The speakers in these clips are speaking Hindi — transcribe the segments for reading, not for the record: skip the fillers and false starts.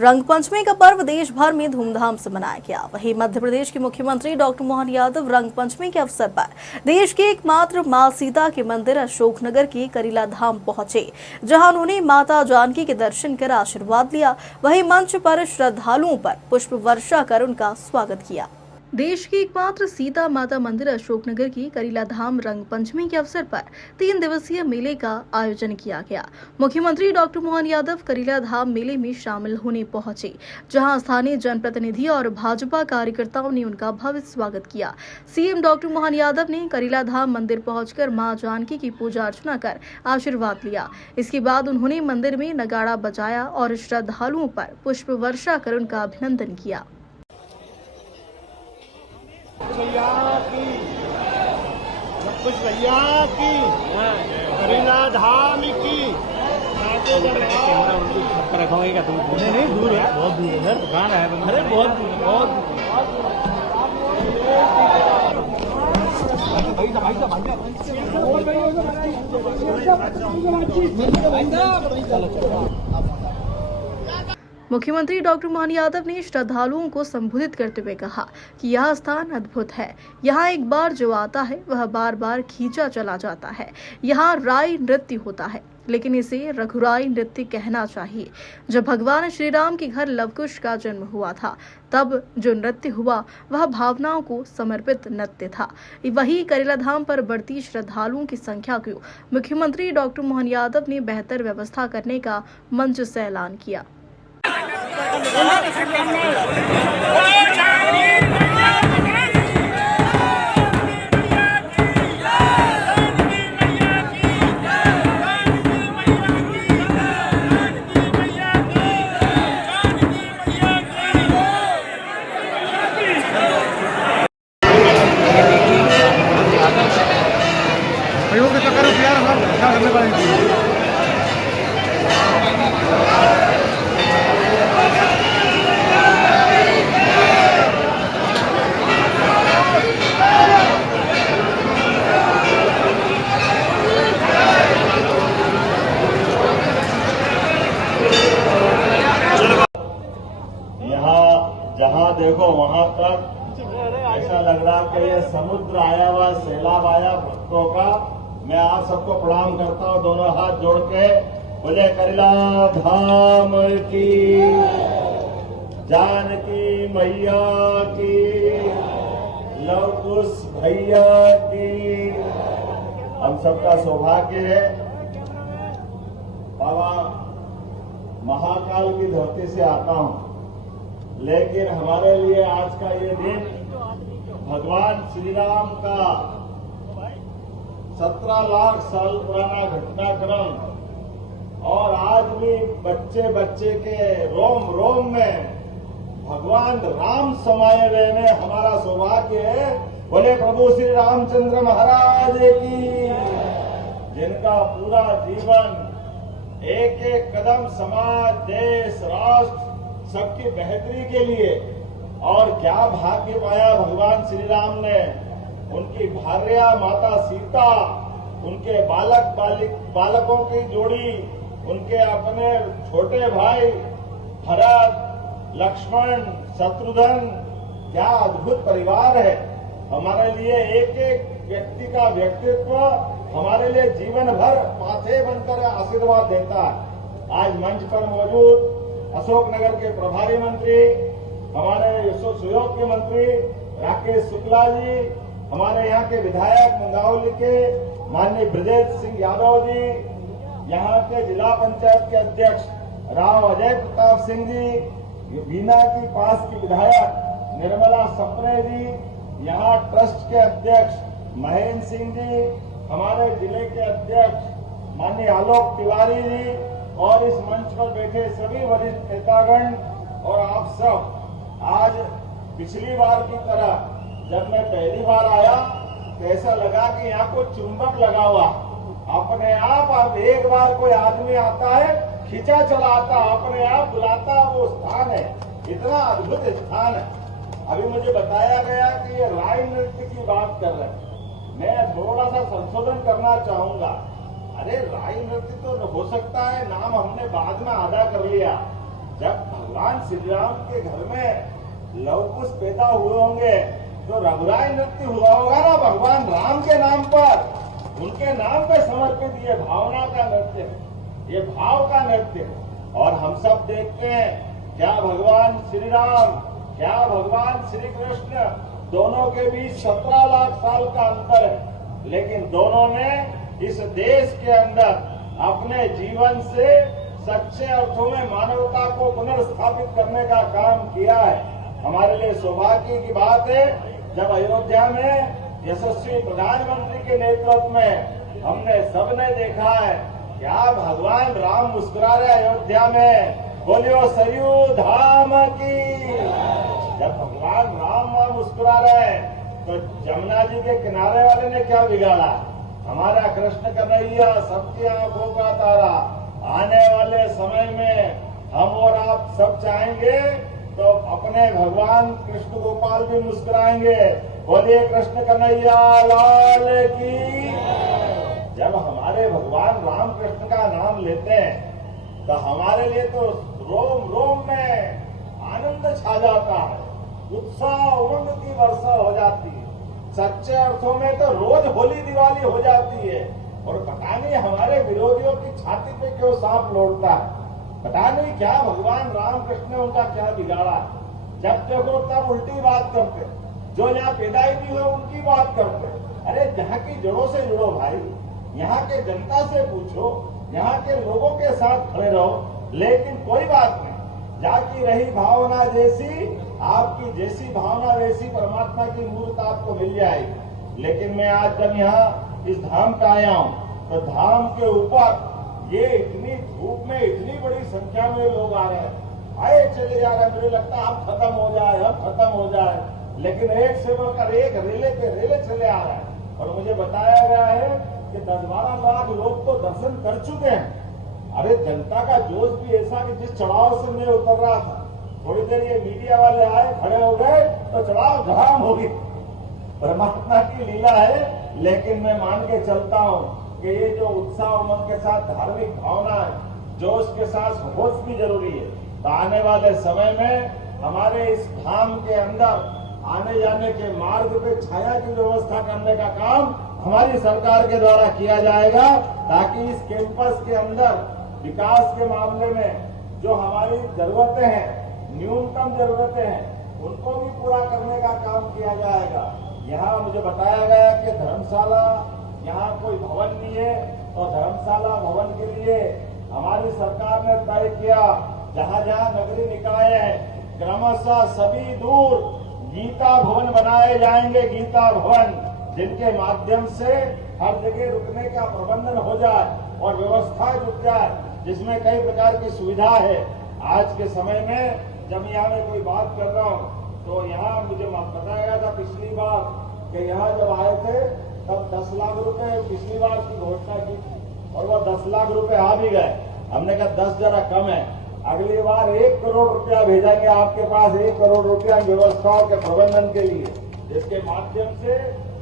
रंगपंचमी का पर्व देश भर में धूमधाम से मनाया गया। वहीं मध्य प्रदेश के मुख्यमंत्री डॉक्टर मोहन यादव रंगपंचमी के अवसर पर देश के एकमात्र मां सीता के मंदिर अशोकनगर के करीला धाम पहुंचे, जहां उन्होंने माता जानकी के दर्शन कर आशीर्वाद लिया। वहीं मंच पर श्रद्धालुओं पर पुष्प वर्षा कर उनका स्वागत किया। देश की एकमात्र सीता माता मंदिर अशोकनगर की करीला धाम रंगपंचमी के अवसर पर 3 दिवसीय मेले का आयोजन किया गया। मुख्यमंत्री डॉक्टर मोहन यादव करीला धाम मेले में शामिल होने पहुंचे, जहां स्थानीय जनप्रतिनिधि और भाजपा कार्यकर्ताओं ने उनका भव्य स्वागत किया। सीएम डॉक्टर मोहन यादव ने करीला धाम मंदिर पहुंचकर मां जानकी की पूजा अर्चना कर आशीर्वाद लिया। इसके बाद उन्होंने मंदिर में नगाड़ा बजाया और श्रद्धालुओं पर पुष्प वर्षा कर उनका अभिनंदन किया। कुछ भैया की करीला धाम की रखवाएगा तुम नहीं दूर है, बहुत दूर है सर। कहाँ है? अरे बहुत मुख्यमंत्री डॉक्टर मोहन यादव ने श्रद्धालुओं को संबोधित करते हुए कहा कि यह स्थान अद्भुत है। यहाँ एक बार जो आता है वह बार बार खींचा चला जाता है। यहाँ राई नृत्य होता है, लेकिन इसे रघुराई नृत्य कहना चाहिए। जब भगवान श्री राम के घर लवकुश का जन्म हुआ था, तब जो नृत्य हुआ वह भावनाओं को समर्पित नृत्य था। वही करीला धाम पर बढ़ती श्रद्धालुओं की संख्या को मुख्यमंत्री डॉक्टर मोहन यादव ने बेहतर व्यवस्था करने का मंच से ऐलान किया। जहाँ देखो वहाँ तक ऐसा लग रहा कि ये समुद्र आया हुआ, सैलाब आया भक्तों का। मैं आप सबको प्रणाम करता हूँ, दोनों हाथ जोड़ के बोले करीला धाम की, जानकी मैया की, लवकुश भैया की। हम सबका सौभाग्य है बाबा महाकाल की धरती से आता हूँ, लेकिन हमारे लिए आज का ये दिन भगवान श्री राम का 17 लाख साल पुराना घटनाक्रम और आज भी बच्चे बच्चे के रोम रोम में भगवान राम समाये रहने हमारा सौभाग्य है। बोले प्रभु श्री रामचंद्र महाराज की, जिनका पूरा जीवन एक एक कदम समाज, देश, राष्ट्र सबकी बेहतरी के लिए, और क्या भाग्य पाया भगवान श्री राम ने। उनकी भार्या माता सीता, उनके बालकों की जोड़ी, उनके अपने छोटे भाई भरत, लक्ष्मण, शत्रुघ्न, क्या अद्भुत परिवार है। हमारे लिए एक एक व्यक्ति का व्यक्तित्व हमारे लिए जीवन भर माथे बनकर आशीर्वाद देता है। आज मंच पर मौजूद अशोकनगर के प्रभारी मंत्री, हमारे सुयोग के मंत्री राकेश शुक्ला जी, हमारे यहाँ के विधायक मुंगावली के माननीय ब्रजेश सिंह यादव जी, यहाँ के जिला पंचायत के अध्यक्ष राव अजय प्रताप सिंह जी, बीना की पास की विधायक निर्मला सप्रे जी, यहाँ ट्रस्ट के अध्यक्ष महेंद्र सिंह जी, हमारे जिले के अध्यक्ष माननीय आलोक तिवारी जी, और इस मंच पर बैठे सभी वरिष्ठ नेतागण और आप सब। आज पिछली बार की तरह जब मैं पहली बार आया तो ऐसा लगा कि यहाँ को चुंबक लगा हुआ, अपने आप अब एक बार कोई आदमी आता है खींचा चला आता, अपने आप बुलाता वो स्थान है। इतना अद्भुत स्थान है। अभी मुझे बताया गया कि ये राई नृत्य की बात कर रहे हैं। मैं थोड़ा सा संशोधन करना चाहूंगा। अरे राई नृत्य तो हो सकता है, नाम हमने बाद में अदा कर लिया। जब भगवान श्री राम के घर में लव कुश पैदा हुए होंगे तो रघुराई नृत्य हुआ होगा ना भगवान राम के नाम पर, उनके नाम पे समर्पित ये भावना का नृत्य है, ये भाव का नृत्य है। और हम सब देखते हैं क्या भगवान श्री राम, क्या भगवान श्री कृष्ण, दोनों के बीच 17 लाख साल का अंतर है, लेकिन दोनों ने इस देश के अंदर अपने जीवन से सच्चे अर्थों में मानवता को पुनर्स्थापित करने का काम किया है। हमारे लिए सौभाग्य की बात है जब अयोध्या में यशस्वी प्रधानमंत्री के नेतृत्व में हमने सबने देखा है क्या भगवान राम मुस्कुरा रहे अयोध्या में, बोलियो सरयू धाम की। जब भगवान राम वहां मुस्कुरा रहे तो जमुना जी के किनारे वाले ने क्या बिगाड़ा? हमारा कृष्ण कन्हैया सबकी आंखों का तारा। आने वाले समय में हम और आप सब चाहेंगे तो अपने भगवान कृष्ण गोपाल भी मुस्कुराएंगे, बोलिए कृष्ण कन्हैया लाल की। जब हमारे भगवान राम कृष्ण का नाम लेते हैं तो हमारे लिए तो रोम रोम में आनंद छा जाता है, उत्साह उमंग की वर्षा हो जाती है। सच्चे अर्थों में तो रोज होली दिवाली हो जाती है और पता नहीं हमारे विरोधियों की छाती पे क्यों सांप लौटता है, पता नहीं क्या भगवान राम कृष्ण ने उनका क्या बिगाड़ा है। जब देखो तब उल्टी बात करते, जो यहाँ पैदा ही नहीं हुए उनकी बात करते। अरे यहाँ की जड़ों से जुड़ो भाई, यहाँ के जनता से पूछो, यहाँ के लोगों के साथ खड़े रहो। लेकिन कोई बात नहीं, जाकी रही भावना जैसी, आपकी जैसी भावना वैसी परमात्मा की मूर्त आपको मिल जाएगी। लेकिन मैं आज जब यहाँ इस धाम पे आया हूँ तो धाम के ऊपर ये इतनी धूप में इतनी बड़ी संख्या में लोग आ रहे हैं, आए चले जा रहे हैं। मुझे लगता है अब खत्म हो जाए, अब खत्म हो जाए, लेकिन एक से बढ़कर एक रेले पे रेले चले आ रहा है। और मुझे बताया गया है कि 10-12 लाख लोग तो दर्शन कर चुके हैं। अरे जनता का जोश भी ऐसा कि जिस चढ़ाव से मैं उतर रहा था, थोड़ी देर ये मीडिया वाले आए, खड़े हो गए तो चढ़ाव धड़ाम हो गई। परमात्मा की लीला है। लेकिन मैं मान के चलता हूँ कि ये जो उत्साह उमंग के साथ धार्मिक भावना है, जोश के साथ होश भी जरूरी है। तो आने वाले समय में हमारे इस धाम के अंदर आने जाने के मार्ग पे छाया की व्यवस्था करने का काम हमारी सरकार के द्वारा किया जाएगा, ताकि इस कैंपस के अंदर विकास के मामले में जो हमारी जरूरतें हैं, न्यूनतम जरूरतें हैं, उनको भी पूरा करने का काम किया जाएगा। यहाँ मुझे बताया गया कि धर्मशाला, यहाँ कोई भवन नहीं है, तो धर्मशाला भवन के लिए हमारी सरकार ने तय किया जहाँ जहाँ नगरीय निकाय है क्रमशः सभी दूर गीता भवन बनाए जाएंगे। गीता भवन जिनके माध्यम से हर जगह रुकने का प्रबंधन हो जाए और व्यवस्था जुट जाए, जिसमें कई प्रकार की सुविधा है। आज के समय में जब यहाँ मैं कोई बात कर रहा हूँ तो यहाँ मुझे बताया गया था पिछली बार कि यहाँ जब आए थे तब 10 लाख रुपए पिछली बार की घोषणा की थी और वो 10 लाख रुपए आ भी गए। हमने कहा 10 जरा कम है, अगली बार 1 करोड़ रुपया भेजेंगे आपके पास, 1 करोड़ रुपया व्यवस्थाओं के प्रबंधन के लिए, जिसके माध्यम से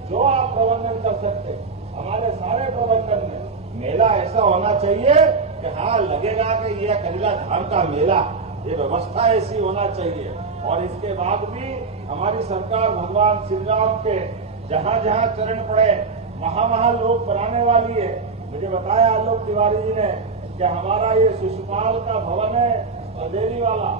जो आप प्रबंधन कर सकते। हमारे सारे प्रबंधन में मेला ऐसा होना चाहिए कि हाँ लगेगा कि यह करीला धाम का मेला, ये व्यवस्था ऐसी होना चाहिए। और इसके बाद भी हमारी सरकार भगवान श्री राम के जहाँ जहाँ चरण पड़े वहाँ वहाँ लोग बनाने वाली है। मुझे बताया आलोक तिवारी जी ने कि हमारा ये शिशुपाल का भवन है अदेरी वाला,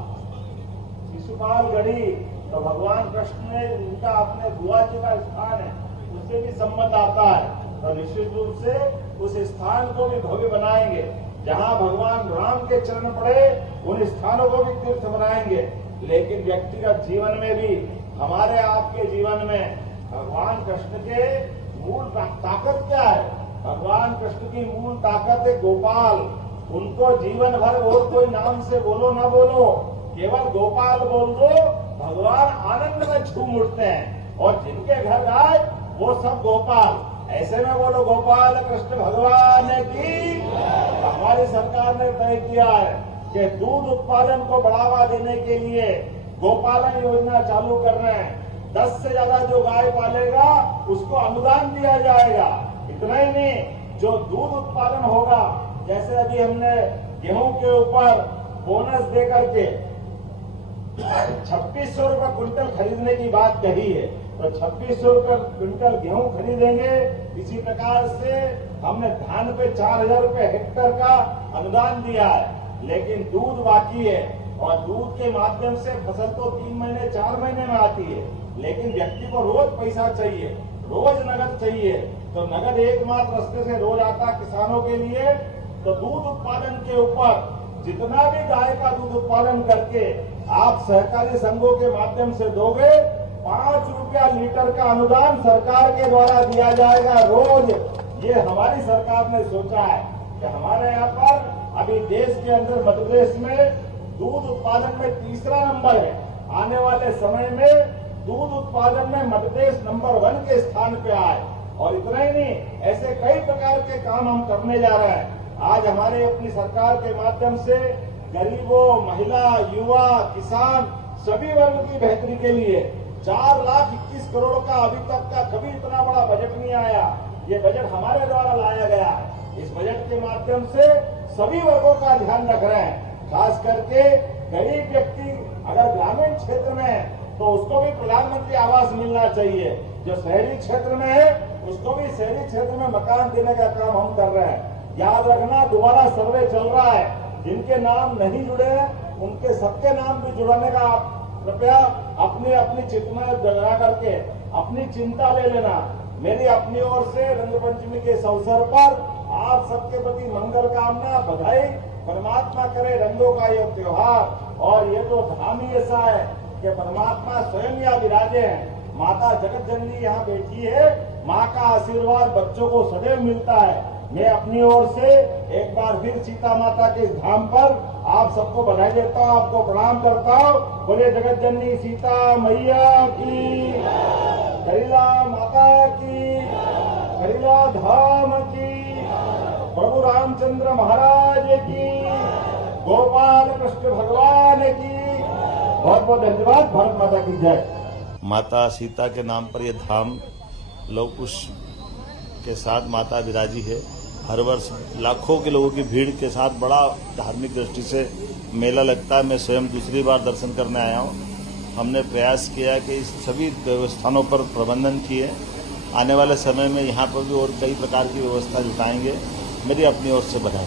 शिशुपाल गढ़ी, तो भगवान कृष्ण ने उनका अपने बुआ जी का स्थान है, उससे भी संबंध आता है। तो निश्चित रूप से उस स्थान को भी भव्य बनाएंगे। जहाँ भगवान राम के चरण पड़े उन स्थानों को भी तीर्थ बनाएंगे। लेकिन व्यक्तिगत जीवन में भी, हमारे आपके जीवन में भगवान कृष्ण के मूल ताकत क्या है? भगवान कृष्ण की मूल ताकत है गोपाल। उनको जीवन भर और कोई नाम से बोलो ना बोलो, केवल गोपाल बोल दो, भगवान आनंद में झूम उठते हैं। और जिनके घर आए वो सब गोपाल, ऐसे में बोलो गोपाल कृष्ण भगवान की। तो हमारी सरकार ने तय किया है कि दूध उत्पादन को बढ़ावा देने के लिए गोपालन योजना चालू कर रहे हैं। 10 से ज्यादा जो गाय पालेगा उसको अनुदान दिया जाएगा। इतना ही नहीं, जो दूध उत्पादन होगा, जैसे अभी हमने गेहूं के ऊपर बोनस दे करके 2600 रुपये क्विंटल खरीदने की बात कही है, तो 2600 रुपये क्विंटल गेहूं खरीदेंगे। इसी प्रकार से हमने धान पे 4000 रुपये हेक्टेयर का अनुदान दिया है, लेकिन दूध बाकी है और दूध के माध्यम से फसल तो 3 महीने 4 महीने में आती है, लेकिन व्यक्ति को रोज पैसा चाहिए, रोज नगद चाहिए। तो नगद एकमात्र रास्ते से रोज आता किसानों के लिए। तो दूध उत्पादन के ऊपर जितना भी गाय का दूध उत्पादन करके आप सहकारी संघों के माध्यम से दोगे, 5 रुपया लीटर का अनुदान सरकार के द्वारा दिया जाएगा रोज। ये हमारी सरकार ने सोचा है कि हमारे यहाँ पर अभी देश के अंदर मध्य प्रदेश में दूध उत्पादन में तीसरा नंबर है। आने वाले समय में दूध उत्पादन में मध्य प्रदेश नंबर 1 के स्थान पे आए। और इतना ही नहीं, ऐसे कई प्रकार के काम हम करने जा रहे हैं। आज हमारे अपनी सरकार के माध्यम से गरीबों, महिला, युवा, किसान सभी वर्ग की बेहतरी के लिए 4,21 करोड़ का अभी तक का कभी इतना बड़ा बजट नहीं आया। ये बजट हमारे द्वारा लाया गया है। इस बजट के माध्यम से सभी वर्गों का ध्यान रख रहे हैं। खास करके गरीब व्यक्ति अगर ग्रामीण क्षेत्र में है तो उसको भी प्रधानमंत्री आवास मिलना चाहिए। जो शहरी क्षेत्र में है उसको भी शहरी क्षेत्र में मकान देने का काम हम कर रहे हैं। याद रखना, दोबारा सर्वे चल रहा है, जिनके नाम नहीं जुड़े हैं उनके सबके नाम भी जुड़ाने का आप कृपया अपनी अपनी चिंता जगा करके अपनी चिंता ले लेना। मेरी अपनी ओर से रंगपंचमी के इस अवसर पर आप सबके प्रति मंगल कामना, बधाई। परमात्मा करे रंगों का यह त्योहार। और ये तो धाम ही ऐसा है कि परमात्मा स्वयं यहाँ विराजे हैं। माता जगत जननी यहाँ बैठी है। माँ का आशीर्वाद बच्चों को सदैव मिलता है। मैं अपनी ओर से एक बार फिर सीता माता के इस धाम पर आप सबको बधाई देता हूँ, आपको प्रणाम करता हूँ। बोले जगत जननी सीता मैया की, करीला माता की, करीला धाम की, प्रभु रामचंद्र महाराज की, गोपाल कृष्ण भगवान की। बहुत बहुत धन्यवाद। भारत माता की जय। माता सीता के नाम पर यह धाम लौह कुश के साथ माता विराजी है। हर वर्ष लाखों के लोगों की भीड़ के साथ बड़ा धार्मिक दृष्टि से मेला लगता है। मैं स्वयं दूसरी बार दर्शन करने आया हूँ। हमने प्रयास किया कि इस सभी व्यवस्थानों पर प्रबंधन किए। आने वाले समय में यहाँ पर भी और कई प्रकार की व्यवस्था जुटाएंगे। मेरी अपनी ओर से बधाई।